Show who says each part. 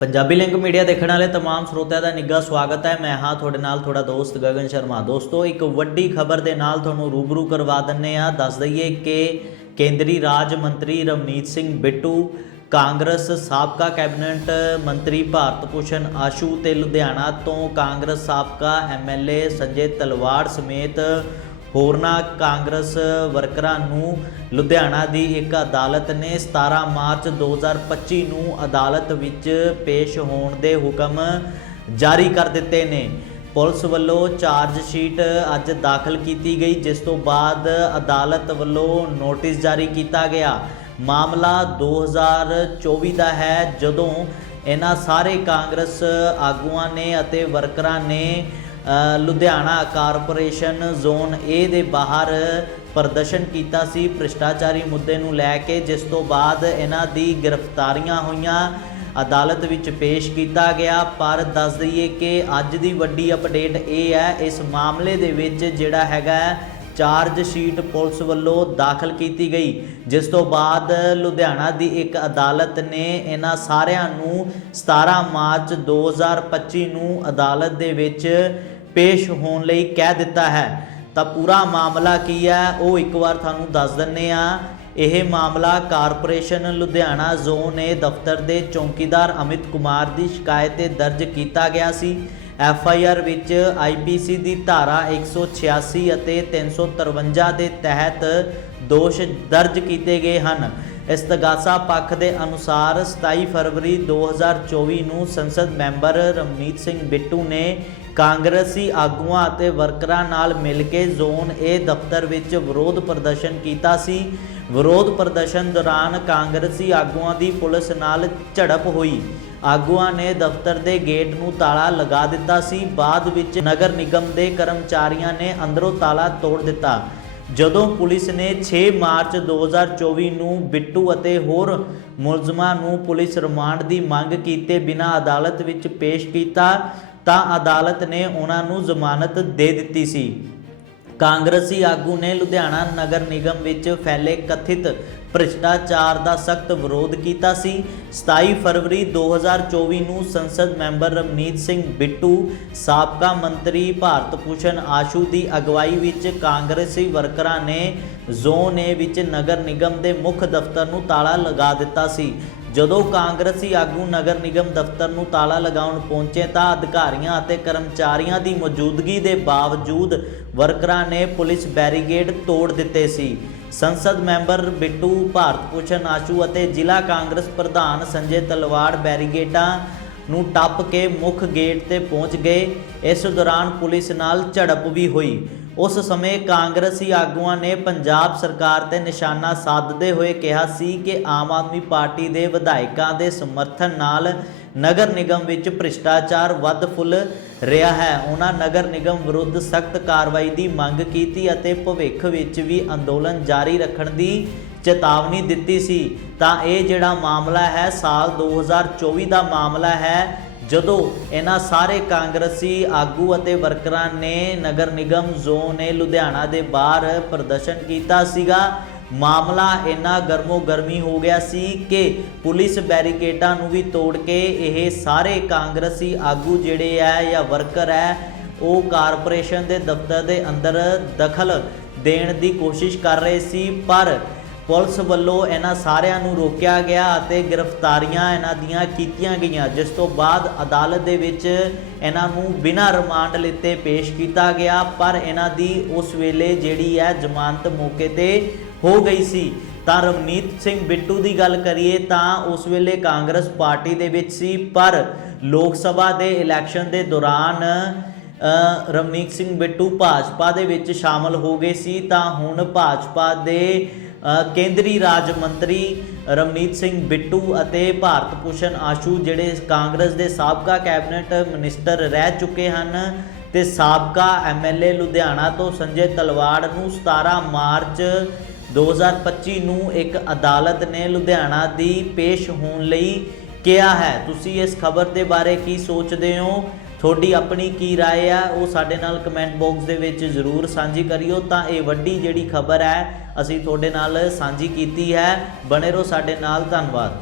Speaker 1: Punjabi link media ਦੇਖਣ ਵਾਲੇ तमाम ਸਰੋਤਿਆਂ ਦਾ ਨਿੱਘਾ ਸਵਾਗਤ ਹੈ ਮੈਂ ਹਾਂ ਤੁਹਾਡੇ ਨਾਲ ਤੁਹਾਡਾ ਦੋਸਤ ਗਗਨ ਸ਼ਰਮਾ ਦੋਸਤੋ ਇੱਕ ਵੱਡੀ ਖਬਰ ਦੇ ਨਾਲ ਤੁਹਾਨੂੰ ਰੂਬਰੂ ਕਰਵਾ ਦਿੰਨੇ ਆ ਦੱਸ ਦਈਏ ਕਿ ਕੇਂਦਰੀ ਰਾਜ ਮੰਤਰੀ ਰਵਨੀਤ ਸਿੰਘ ਬਿੱਟੂ ਕਾਂਗਰਸ ਸਾਬਕਾ ਕੈਬਨਿਟ ਮੰਤਰੀ ਭਾਰਤ ਭੂਸ਼ਣ ਆਸ਼ੂ ਤੇ ਲੁਧਿਆਣਾ ਤੋਂ ਕਾਂਗਰਸ ਸਾਬਕਾ ਐਮਐਲਏ ਸੰਜੇ ਤਲਵਾੜ ਸਮੇਤ ਹੋਰਨਾਂ ਕਾਂਗਰਸ ਵਰਕਰਾਂ ਨੂੰ ਲੁਧਿਆਣਾ ਦੀ ਇੱਕ ਅਦਾਲਤ ਨੇ 17 ਮਾਰਚ 2025 ਨੂੰ ਅਦਾਲਤ ਵਿੱਚ ਪੇਸ਼ ਹੋਣ ਦੇ ਹੁਕਮ ਜਾਰੀ ਕਰ ਦਿੱਤੇ ਨੇ। ਪੁਲਿਸ ਵੱਲੋਂ ਚਾਰਜ ਸ਼ੀਟ ਅੱਜ ਦਾਖਲ ਕੀਤੀ ਗਈ, ਜਿਸ ਤੋਂ ਬਾਅਦ ਅਦਾਲਤ ਵੱਲੋਂ ਨੋਟਿਸ ਜਾਰੀ ਕੀਤਾ ਗਿਆ। ਮਾਮਲਾ 2024 ਦਾ ਹੈ, ਜਦੋਂ ਇਹਨਾਂ ਸਾਰੇ ਕਾਂਗਰਸ ਆਗੂਆਂ ਨੇ ਅਤੇ ਵਰਕਰਾਂ ਨੇ ਲੁਧਿਆਣਾ ਕਾਰਪੋਰੇਸ਼ਨ ਜ਼ੋਨ ਏ ਦੇ ਬਾਹਰ ਪ੍ਰਦਰਸ਼ਨ ਕੀਤਾ ਸੀ ਭ੍ਰਿਸ਼ਟਾਚਾਰੀ ਮੁੱਦੇ ਨੂੰ ਲੈ ਕੇ, ਜਿਸ ਤੋਂ ਬਾਅਦ ਇਹਨਾਂ ਦੀ ਗ੍ਰਿਫਤਾਰੀਆਂ ਹੋਈਆਂ, ਅਦਾਲਤ ਵਿੱਚ ਪੇਸ਼ ਕੀਤਾ ਗਿਆ। ਪਰ ਦੱਸ ਦਈਏ ਕਿ ਅੱਜ ਦੀ ਵੱਡੀ ਅਪਡੇਟ ਇਹ ਹੈ, ਇਸ ਮਾਮਲੇ ਦੇ ਵਿੱਚ ਜਿਹੜਾ ਹੈਗਾ ਚਾਰਜ ਸ਼ੀਟ ਪੁਲਿਸ ਵੱਲੋਂ ਦਾਖਲ ਕੀਤੀ ਗਈ, ਜਿਸ ਤੋਂ ਬਾਅਦ ਲੁਧਿਆਣਾ ਦੀ ਇੱਕ ਅਦਾਲਤ ਨੇ ਇਹਨਾਂ ਸਾਰਿਆਂ ਨੂੰ 17 ਮਾਰਚ 2025 ਨੂੰ ਅਦਾਲਤ ਦੇ ਵਿੱਚ ਪੇਸ਼ ਹੋਣ ਲਈ ਕਹਿ ਦਿੱਤਾ ਹੈ। ਤਾਂ ਪੂਰਾ ਮਾਮਲਾ ਕੀ ਹੈ, ਉਹ ਇੱਕ ਵਾਰ ਤੁਹਾਨੂੰ ਦੱਸ ਦਿੰਨੇ ਆ ਇਹ ਮਾਮਲਾ ਕਾਰਪੋਰੇਸ਼ਨ ਲੁਧਿਆਣਾ ਜ਼ੋਨ ਏ ਦਫ਼ਤਰ ਦੇ ਚੌਕੀਦਾਰ ਅਮਿਤ ਕੁਮਾਰ ਦੀ ਸ਼ਿਕਾਇਤ ਤੇ ਦਰਜ ਕੀਤਾ ਗਿਆ ਸੀ। ਐਫ ਆਈ ਆਰ ਵਿੱਚ ਆਈ ਪੀ ਸੀ ਦੀ ਧਾਰਾ 186 ਅਤੇ 353 ਦੇ ਤਹਿਤ ਦੋਸ਼ ਦਰਜ ਕੀਤੇ ਗਏ ਹਨ। ਇਸਤਗਾਸਾ ਪੱਖ ਦੇ ਅਨੁਸਾਰ 27 ਫਰਵਰੀ 2024 ਨੂੰ ਸੰਸਦ ਮੈਂਬਰ ਰਮਨੀਤ ਸਿੰਘ ਬਿੱਟੂ ਨੇ ਕਾਂਗਰਸੀ ਆਗੂਆਂ ਅਤੇ ਵਰਕਰਾਂ ਨਾਲ ਮਿਲ ਕੇ ਜ਼ੋਨ ਏ ਦਫ਼ਤਰ ਵਿੱਚ ਵਿਰੋਧ ਪ੍ਰਦਰਸ਼ਨ ਕੀਤਾ ਸੀ। ਵਿਰੋਧ ਪ੍ਰਦਰਸ਼ਨ ਦੌਰਾਨ ਕਾਂਗਰਸੀ ਆਗੂਆਂ ਦੀ ਪੁਲਿਸ ਨਾਲ ਝੜਪ ਹੋਈ। ਆਗੂਆਂ ਨੇ ਦਫ਼ਤਰ ਦੇ ਗੇਟ ਨੂੰ ਤਾਲਾ ਲਗਾ ਦਿੱਤਾ ਸੀ। ਬਾਅਦ ਵਿੱਚ ਨਗਰ ਨਿਗਮ ਦੇ ਕਰਮਚਾਰੀਆਂ ਨੇ ਅੰਦਰੋਂ ਤਾਲਾ ਤੋੜ ਦਿੱਤਾ। ਜਦੋਂ ਪੁਲਿਸ ਨੇ 6 ਮਾਰਚ 2024 ਨੂੰ ਬਿੱਟੂ ਅਤੇ ਹੋਰ ਮੁਲਜ਼ਮਾਂ ਨੂੰ ਪੁਲਿਸ ਰਿਮਾਂਡ ਦੀ ਮੰਗ ਕੀਤੇ ਬਿਨਾਂ ਅਦਾਲਤ ਵਿੱਚ ਪੇਸ਼ ਕੀਤਾ, ਤਾਂ ਅਦਾਲਤ ਨੇ ਉਹਨਾਂ ਨੂੰ ਜ਼ਮਾਨਤ ਦੇ ਦਿੱਤੀ ਸੀ। ਕਾਂਗਰਸੀ ਆਗੂ ਨੇ ਲੁਧਿਆਣਾ ਨਗਰ ਨਿਗਮ ਵਿੱਚ ਫੈਲੇ ਕਥਿਤ ਭ੍ਰਿਸ਼ਟਾਚਾਰ ਦਾ ਸਖਤ ਵਿਰੋਧ ਕੀਤਾ ਸੀ। 27 ਫਰਵਰੀ 2024 ਨੂੰ ਸੰਸਦ ਮੈਂਬਰ ਰਮਨੀਤ ਸਿੰਘ ਬਿੱਟੂ, ਸਾਬਕਾ ਮੰਤਰੀ ਭਾਰਤ ਭੂਸ਼ਣ ਆਸ਼ੂ ਦੀ ਅਗਵਾਈ ਵਿੱਚ ਕਾਂਗਰਸੀ ਵਰਕਰਾਂ ਨੇ ਜ਼ੋਨ ਏ ਵਿੱਚ ਨਗਰ ਨਿਗਮ ਦੇ ਮੁੱਖ ਦਫ਼ਤਰ ਨੂੰ ਤਾਲਾ ਲਗਾ ਦਿੱਤਾ ਸੀ। ਜਦੋਂ ਕਾਂਗਰਸੀ ਆਗੂ ਨਗਰ ਨਿਗਮ ਦਫ਼ਤਰ ਨੂੰ ਤਾਲਾ ਲਗਾਉਣ ਪਹੁੰਚੇ ਤਾਂ ਅਧਿਕਾਰੀਆਂ ਅਤੇ ਕਰਮਚਾਰੀਆਂ ਦੀ ਮੌਜੂਦਗੀ ਦੇ ਬਾਵਜੂਦ ਵਰਕਰਾਂ ਨੇ ਪੁਲਿਸ ਬੈਰੀਗੇਡ ਤੋੜ ਦਿੱਤੇ ਸੀ। ਸੰਸਦ ਮੈਂਬਰ ਬਿੱਟੂ ਭਾਰਤ ਭੂਸ਼ਣ ਆਸ਼ੂ ਅਤੇ ਜ਼ਿਲ੍ਹਾ ਕਾਂਗਰਸ ਪ੍ਰਧਾਨ ਸੰਜੇ ਤਲਵਾੜ ਬੈਰੀਗੇਟਾਂ ਨੂੰ ਟੱਪ ਕੇ ਮੁੱਖ ਗੇਟ ਤੇ ਪਹੁੰਚ ਗਏ। ਇਸ ਦੌਰਾਨ ਪੁਲਿਸ ਨਾਲ ਝੜਪ ਵੀ ਹੋਈ। ਉਸ ਸਮੇਂ ਕਾਂਗਰਸੀ ਆਗੂਆਂ ਨੇ ਪੰਜਾਬ ਸਰਕਾਰ ਤੇ ਨਿਸ਼ਾਨਾ ਸਾਧਦੇ ਹੋਏ ਕਿਹਾ ਸੀ ਕਿ ਆਮ ਆਦਮੀ ਪਾਰਟੀ ਦੇ ਵਿਧਾਇਕਾਂ ਦੇ ਸਮਰਥਨ ਨਾਲ ਨਗਰ ਨਿਗਮ ਵਿੱਚ ਭ੍ਰਿਸ਼ਟਾਚਾਰ ਵੱਧ ਫੁੱਲ ਰਿਹਾ ਹੈ। ਉਹਨਾਂ ਨਗਰ ਨਿਗਮ ਵਿਰੁੱਧ ਸਖਤ ਕਾਰਵਾਈ ਦੀ ਮੰਗ ਕੀਤੀ ਅਤੇ ਭਵਿੱਖ ਵਿੱਚ ਵੀ ਅੰਦੋਲਨ ਜਾਰੀ ਰੱਖਣ ਦੀ ਚੇਤਾਵਨੀ ਦਿੱਤੀ ਸੀ। ਤਾਂ ਇਹ ਜਿਹੜਾ ਮਾਮਲਾ ਹੈ, ਸਾਲ 2024 ਦਾ ਮਾਮਲਾ ਹੈ, ਜਦੋਂ ਇਹਨਾਂ ਸਾਰੇ ਕਾਂਗਰਸੀ ਆਗੂ ਅਤੇ ਵਰਕਰਾਂ ਨੇ ਨਗਰ ਨਿਗਮ ਜ਼ੋਨ ਨੇ ਲੁਧਿਆਣਾ ਦੇ ਬਾਹਰ ਪ੍ਰਦਰਸ਼ਨ ਕੀਤਾ ਸੀਗਾ। ਮਾਮਲਾ ਇੰਨਾ ਗਰਮੋ ਗਰਮੀ ਹੋ ਗਿਆ ਸੀ ਕਿ ਪੁਲਿਸ ਬੈਰੀਕੇਡਾਂ ਨੂੰ ਵੀ ਤੋੜ ਕੇ ਇਹ ਸਾਰੇ ਕਾਂਗਰਸੀ ਆਗੂ ਜਿਹੜੇ ਆ ਜਾਂ ਵਰਕਰ ਹੈ ਉਹ ਕਾਰਪੋਰੇਸ਼ਨ ਦੇ ਦਫ਼ਤਰ ਦੇ ਅੰਦਰ ਦਖਲ ਦੇਣ ਦੀ ਕੋਸ਼ਿਸ਼ ਕਰ ਰਹੇ ਸੀ, ਪਰ ਪੁਲਿਸ ਵੱਲੋਂ ਇਹਨਾਂ ਸਾਰਿਆਂ ਨੂੰ ਰੋਕਿਆ ਗਿਆ ਅਤੇ ਗ੍ਰਿਫਤਾਰੀਆਂ ਇਹਨਾਂ ਦੀਆਂ ਕੀਤੀਆਂ ਗਈਆਂ, ਜਿਸ ਤੋਂ ਬਾਅਦ ਅਦਾਲਤ ਦੇ ਵਿੱਚ ਇਹਨਾਂ ਨੂੰ ਬਿਨਾਂ ਰਿਮਾਂਡ ਲਿੱਤੇ ਪੇਸ਼ ਕੀਤਾ ਗਿਆ, ਪਰ ਇਹਨਾਂ ਦੀ ਉਸ ਵੇਲੇ ਜਿਹੜੀ ਹੈ ਜ਼ਮਾਨਤ ਮੌਕੇ ਤੇ ਹੋ ਗਈ ਸੀ। ਤਾਂ ਰਵਨੀਤ ਸਿੰਘ ਬਿੱਟੂ ਦੀ ਗੱਲ ਕਰੀਏ ਤਾਂ ਉਸ ਵੇਲੇ ਕਾਂਗਰਸ ਪਾਰਟੀ ਦੇ ਵਿੱਚ ਸੀ, ਪਰ ਲੋਕ ਸਭਾ ਦੇ ਇਲੈਕਸ਼ਨ ਦੇ ਦੌਰਾਨ ਰਵਨੀਤ ਸਿੰਘ ਬਿੱਟੂ ਭਾਜਪਾ ਦੇ ਵਿੱਚ ਸ਼ਾਮਲ ਹੋ ਗਏ ਸੀ। ਤਾਂ ਹੁਣ ਭਾਜਪਾ ਦੇ ਕੇਂਦਰੀ ਰਾਜ ਮੰਤਰੀ ਰਵਨੀਤ ਸਿੰਘ ਬਿੱਟੂ ਅਤੇ ਭਾਰਤ ਭੂਸ਼ਣ ਆਸ਼ੂ, ਜਿਹੜੇ ਕਾਂਗਰਸ ਦੇ ਸਾਬਕਾ ਕੈਬਨਿਟ ਮਿਨਿਸਟਰ ਰਹਿ ਚੁੱਕੇ ਹਨ ਤੇ ਸਾਬਕਾ ਐਮਐਲਏ ਲੁਧਿਆਣਾ ਤੋਂ ਸੰਜੇ ਤਲਵਾੜ ਨੂੰ 17 ਮਾਰਚ 2025 ਨੂੰ ਇੱਕ ਅਦਾਲਤ ਨੇ ਲੁਧਿਆਣਾ ਦੀ ਪੇਸ਼ ਹੋਣ ਲਈ ਕਿਹਾ ਹੈ ਤੁਸੀਂ ਇਸ ਖਬਰ ਦੇ ਬਾਰੇ ਕੀ ਸੋਚਦੇ ਹੋ ਤੁਹਾਡੀ ਆਪਣੀ ਕੀ رائے ਆ ਉਹ ਸਾਡੇ ਨਾਲ ਕਮੈਂਟ ਬਾਕਸ ਦੇ ਵਿੱਚ ਜ਼ਰੂਰ ਸਾਂਝੀ ਕਰਿਓ ਤਾਂ ਇਹ ਵੱਡੀ ਜਿਹੜੀ ਖਬਰ ਹੈ ਅਸੀਂ ਤੁਹਾਡੇ ਨਾਲ ਸਾਂਝੀ ਕੀਤੀ ਹੈ ਬਣੇ ਰਹੋ ਸਾਡੇ ਨਾਲ ਧੰਨਵਾਦ